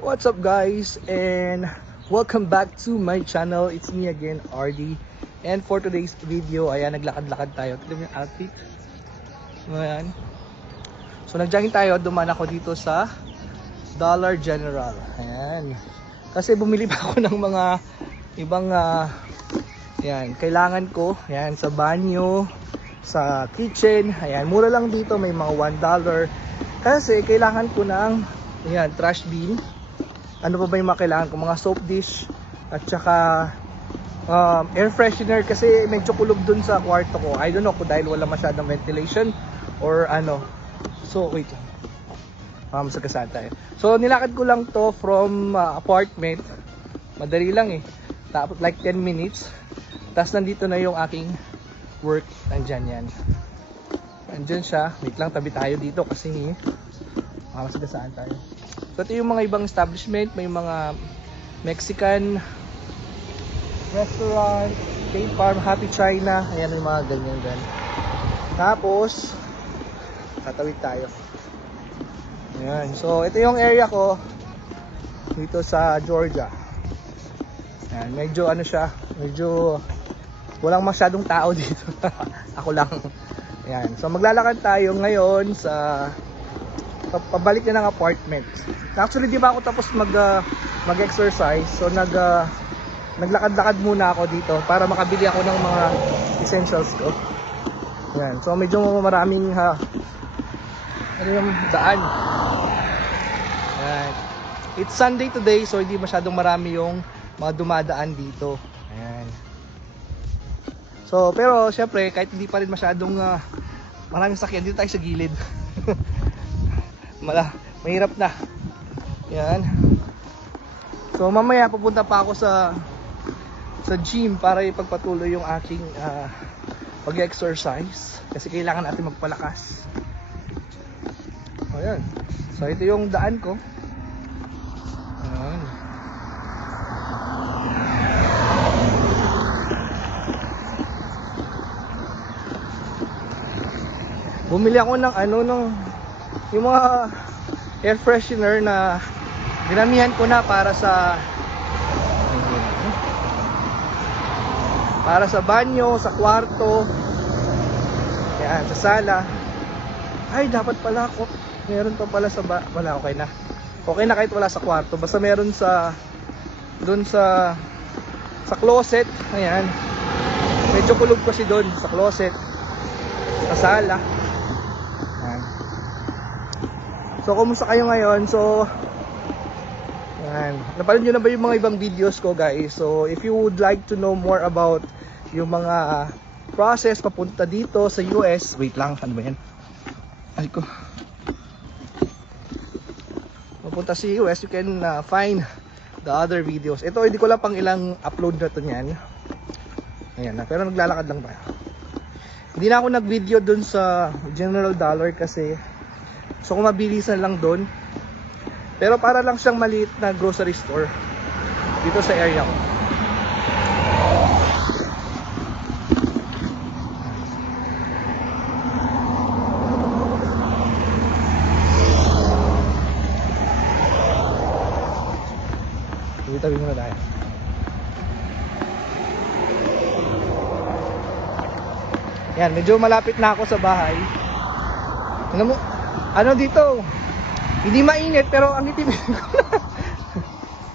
What's up guys, and welcome back to my channel. It's me again, RD. And for today's video, ayan, naglakad-lakad tayo. Tignan mo yung outfit. Ayan. So nag-jogging tayo, dumaan ako dito sa Dollar General. Ayan. Kasi bumili pa ako ng mga ibang ayan, kailangan ko. Ayan, sa banyo, sa kitchen. Ayan, mura lang dito, may mga $1. Kasi kailangan ko ng ayan, trash bin. Ano pa ba yung mga kailangan ko? Mga soap dish at saka air freshener kasi medyo kulog dun sa kwarto ko. I don't know kung dahil wala masyadong ventilation or ano. So wait lang. Masagasaan tayo. So nilakad ko lang to from apartment. Madali lang eh. Tapos like 10 minutes. Tapos nandito na yung aking work. Nandyan yan. Nandyan siya. Wait lang, tabi tayo dito kasi masagasaan tayo. So ito yung mga ibang establishment, may mga Mexican restaurant, State Farm, Happy China, ayan yung mga ganyan. Tapos tatawid tayo. Ayan, so ito yung area ko dito sa Georgia. Ayan, medyo ano siya, medyo walang masyadong tao dito. Ako lang. Ayan, so maglalakad tayo ngayon sa pabalik na ng apartment. Actually, di ba ako tapos mag-exercise? So naglakad-lakad muna ako dito para makabili ako ng mga essentials ko. Yan. So medyo maraming ano yung daan. Yan. It's Sunday today, so hindi masyadong marami yung mga dumadaan dito. Ayan. So pero syempre kahit hindi pa rin masyadong maraming sakyan, dito tayo sa gilid. Mahirap na. Yan. So mamaya pupunta pa ako sa gym para ipagpatuloy yung aking pag-exercise kasi kailangan natin magpalakas. Ayan. So ito yung daan ko. Ayan. Bumili ako ng yung mga air freshener na dinamihan ko na para sa banyo, sa kwarto, yan, sa sala. Ay, dapat pala ako meron pa pala sa wala, okay na kahit wala sa kwarto, basta meron doon sa closet. Ayan, medyo kulog kasi doon sa closet, sa sala. So kumusta kayo ngayon? So yan, napanood nyo na ba yung mga ibang videos ko guys? So if you would like to know more about yung mga process papunta dito sa US, wait lang, ano ba yan? Ay ko, papunta sa US, you can find the other videos. Ito hindi ko lang pang ilang upload na to nyan. Ayan na, pero naglalakad lang tayo. Hindi na ako nag video dun sa General Dollar kasi so kung mabilisan lang doon. Pero para lang siyang maliit na grocery store dito sa area ko. Tabi muna tayo. Yan, medyo malapit na ako sa bahay. Ano mo? Ano dito? Hindi mainit pero ang itim ko na.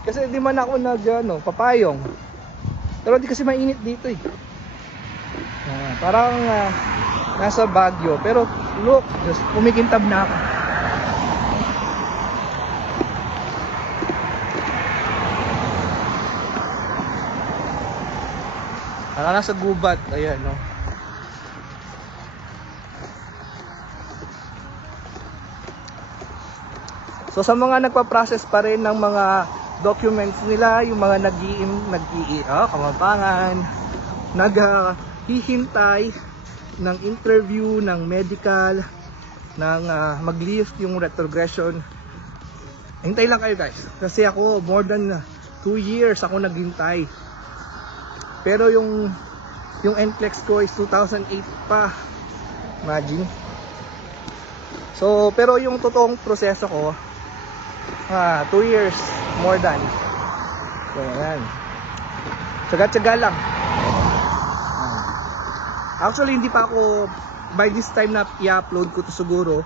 Kasi hindi man ako papayong. Pero hindi kasi mainit dito eh. Parang nasa Baguio. Pero look, just kumikintab na ako. Parang nasa gubat. Ayan, no. So sa mga nagpa-process pa rin ng mga documents nila, yung mga naghihintay ng interview, ng medical, ng mag-lift yung retrogression. Hintay lang kayo guys. Kasi ako more than 2 years ako naghintay. Pero yung NCLEX ko is 2008 pa. Imagine. So pero yung totoong proseso ko 2 years more than. So ayan, tsaga-tsaga lang. Actually hindi pa ako, by this time na i-upload ko to siguro,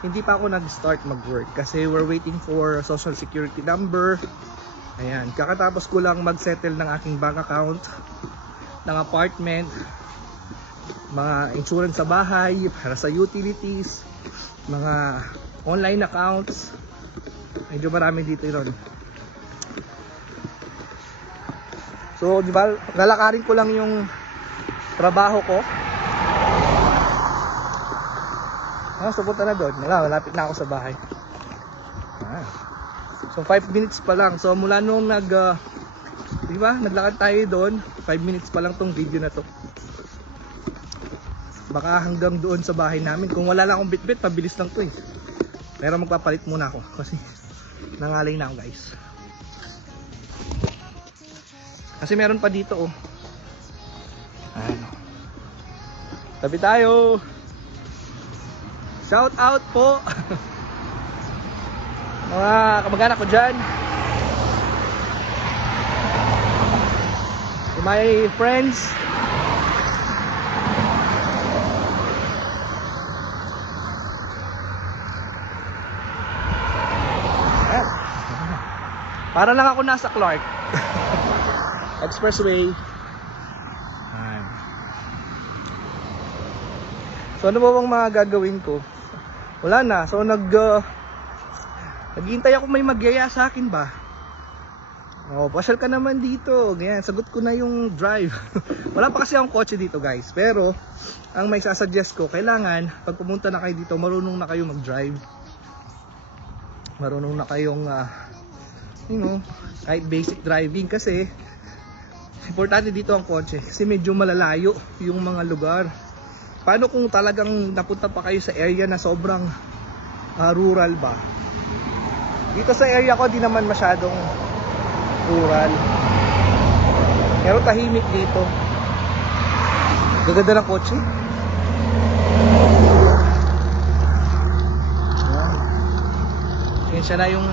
hindi pa ako nag-start mag-work kasi we're waiting for social security number. Ayan, kakatapos ko lang mag-settle ng aking bank account, ng apartment, mga insurance sa bahay, para sa utilities, mga online accounts. Medyo marami dito yun. So, di ba, lalakarin ko lang yung trabaho ko. So punta na doon. Malapit na ako sa bahay. So 5 minutes pa lang. So mula nung di ba, naglakad tayo doon, 5 minutes pa lang tong video na to. Baka hanggang doon sa bahay namin. Kung wala lang akong bitbit, pabilis lang to eh. Pero magpapalit muna ako kasi nangalay na ako, guys. Kasi meron pa dito oh. Ano. Tabi tayo. Shout out po. Mga kamag-anak ko dyan. To my friends. Ayan. Para lang ako nasa Clark Expressway. Ayan. So ano ba bang mga gagawin ko? Wala na. So naghihintay ako may magyaya sa akin ba. Oh, pasyal ka naman dito. Ganyan, sagot ko na yung drive. Wala pa kasi akong kotse dito, guys. Pero ang may sasuggest ko, kailangan pag pumunta na kayo dito, marunong na kayo mag-drive. Marunong na kayong kahit basic driving kasi importante dito ang kotse kasi medyo malalayo yung mga lugar. Paano kung talagang napunta pa kayo sa area na sobrang rural ba? Dito sa area ko di naman masyadong rural. Pero tahimik dito. Gaganda ng kotse. Yan siya na yung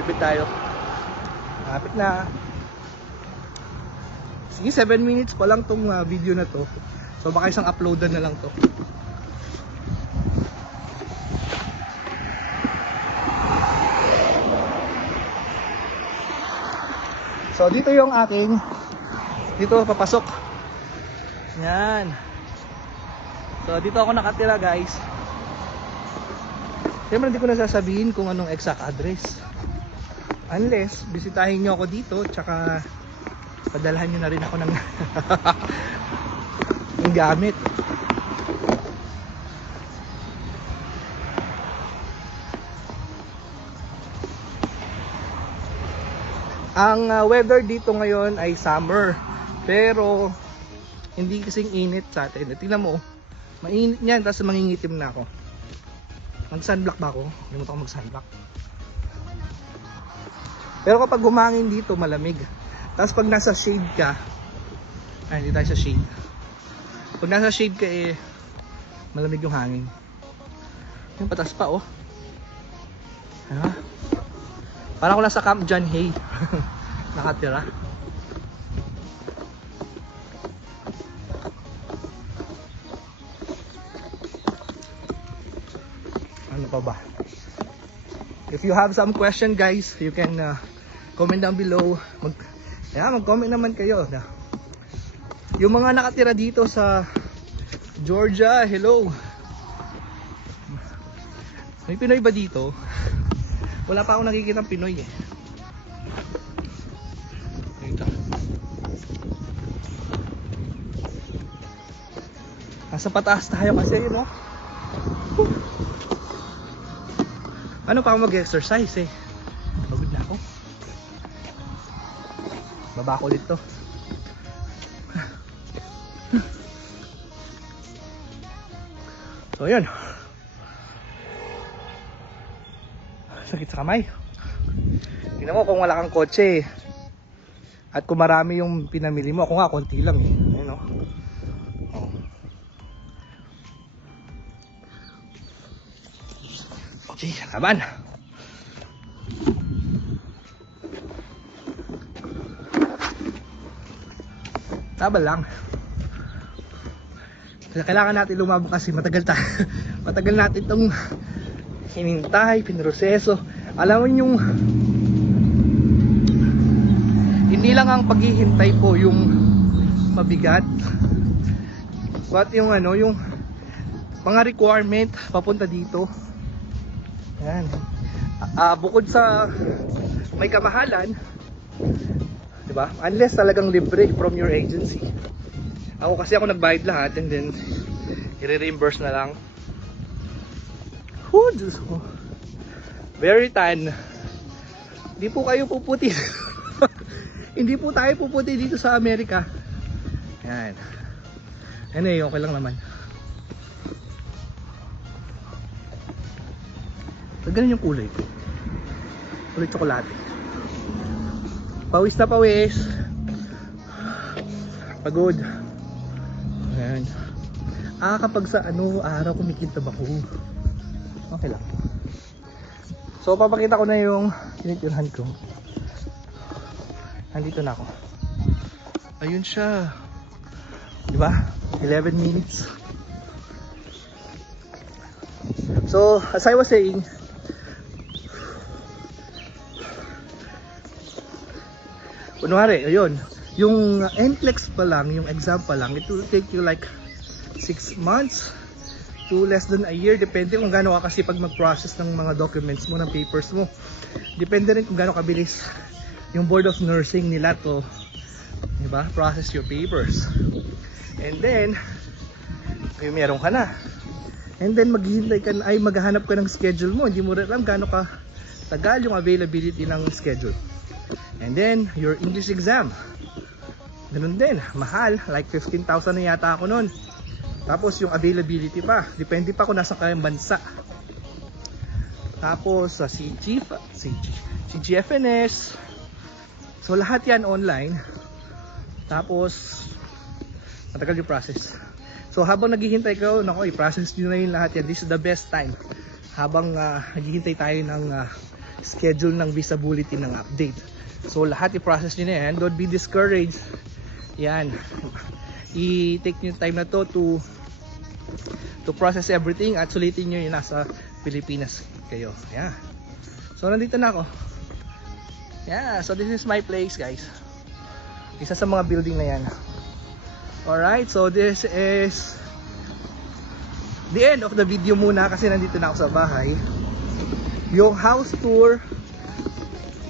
bibit tayo. Kapit na. Sige, 7 minutes pa lang tong video na to. So baka isang uploadan na lang to. So dito yung aking, dito papasok. Yan. So dito ako nakatira, guys. Siyempre hindi ko na sasabihin kung anong exact address. Unless bisitahin nyo ako dito, tsaka padalhan nyo na rin ako ng ng gamit. Ang weather dito ngayon ay summer, pero hindi kasing init sa atin. Tingnan mo, mainit niyan, tapos mangingitim na ako. Mag sunblock ba ako? Limutan ko mag sunblock. Pero kapag humangin dito, malamig. Tapos pag nasa shade ka, ay hindi tayo sa shade. Pag nasa shade ka malamig yung hangin. Yung patas pa oh. Ano? Parang ako nasa Camp John Hay. Nakatira. Ano pa ba? If you have some question, guys, you can comment down below. Mag-comment naman kayo. Yung mga nakatira dito sa Georgia, hello. May Pinoy ba dito? Wala pa ako nakikita ng Pinoy eh. Ito. Nasa pataas tayo kasi yun oh. Ano pa ako mag-exercise eh. Pagod na ako. Baba ko dito. So yun. Sakit sa kamay. Tingnan mo kung wala kang kotse at kung marami yung pinamili mo. Ako nga konti lang eh. Ayun oh. Okay, laban. Laban lang. Kailangan natin lumabang kasi matagal matagal natin itong hinintay, pinroseso. Alam mo yung hindi lang ang paghihintay po yung mabigat, but yung yung mga requirement papunta dito. Yan. Bukod sa may kamahalan, 'di ba? Unless talagang libre from your agency. Ako kasi nagbayad lahat and then i-reimburse na lang. Whew, Diyos ko. Very tan. Hindi po kayo puputi. Hindi po tayo puputi dito sa Amerika. Yan. Anyway, okay lang naman. So, ganun yung kulay ko. Kulay tsokolate. Pawis na pawis. Pagod. Ayan. Kapag sa araw kumikintab ako. Okay lang. So papakita ko na yung tinitirhan ko. Nandito na ako. Ayun siya. Diba? 11 minutes. So as I was saying, kunwari, ayun, yung NCLEX pa lang, yung exam pa lang, it will take you like 6 months to less than a year. Depende kung gaano ka kasi pag mag-process ng mga documents mo, ng papers mo. Depende rin kung gaano kabilis yung Board of Nursing nila to, diba, process your papers. And then, ay meron ka na. And then maghihintay ka na, ay maghahanap ka ng schedule mo. Hindi mo rin alam gaano ka tagal yung availability ng schedule. And then, your English exam. Ganun din, mahal. Like 15,000 na yata ako nun. Tapos yung availability pa. Depende pa kung nasa kayang bansa. Tapos sa CGFNS. So lahat yan online. Tapos, matagal yung process. So habang naghihintay ka, i-process nyo na yung lahat yan. This is the best time. Habang naghihintay tayo ng schedule ng visa bulletin ng update. So lahat i-process nyo na yan. Don't be discouraged. Yan. I-take nyo time na to process everything at sulitin nyo yung nasa Pilipinas kayo. Yeah. So nandito na ako. Yeah. So this is my place, guys. Isa sa mga building na yan. Alright. So this is the end of the video muna kasi nandito na ako sa bahay. Yung house tour.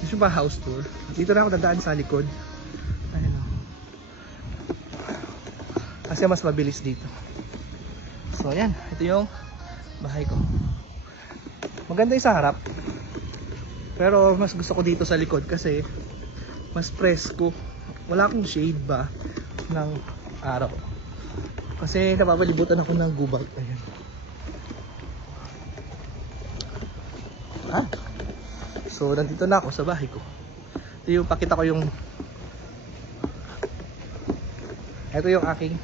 Gusto ba house tour? Dito na ako dadaan sa likod. Ayun o. Kasi mas mabilis dito. So yan, ito yung bahay ko. Maganda yung sa harap. Pero mas gusto ko dito sa likod kasi mas presko. Wala akong shade ba ng araw. Kasi napapalibutan ako ng gubat. Ayun. So nandito na ako sa bahay ko. Ito yung pakita ko yung ito yung aking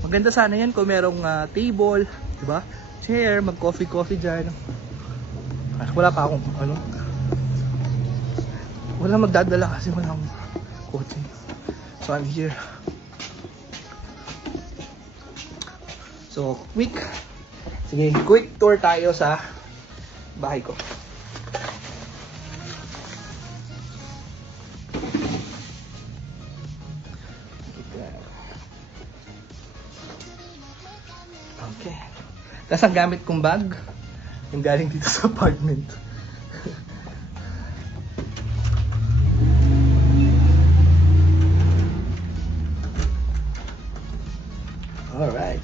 maganda sana yan kung merong table, diba? Chair, mag coffee dyan. Wala pa akong wala magdadala kasi wala akong kotse. So I'm here. So quick tour tayo sa bahay ko. Okay. Tapos ang gamit kong bag, yung galing dito sa apartment. Alright.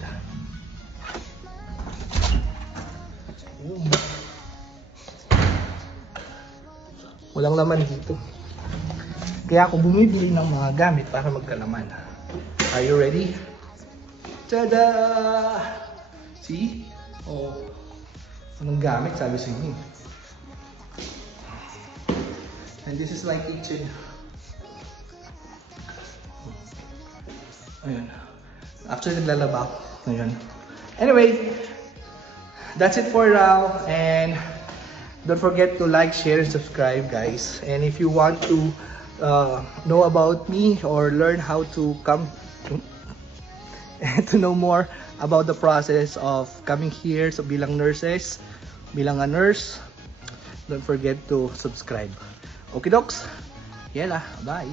Walang laman dito. Kaya ako bumibili ng mga gamit para magkalaman. Are you ready? Tada! See? Oh. Anong gamit? Sabi sa inyo. And this is my kitchen. Ayun. Actually, naglalaba ako. Ayun. Anyway, that's it for now, and don't forget to like, share, and subscribe, guys. And if you want to know about me or learn how to come to know more about the process of coming here, so bilang nurses, bilang a nurse, don't forget to subscribe. Okay, docs? Yela, bye.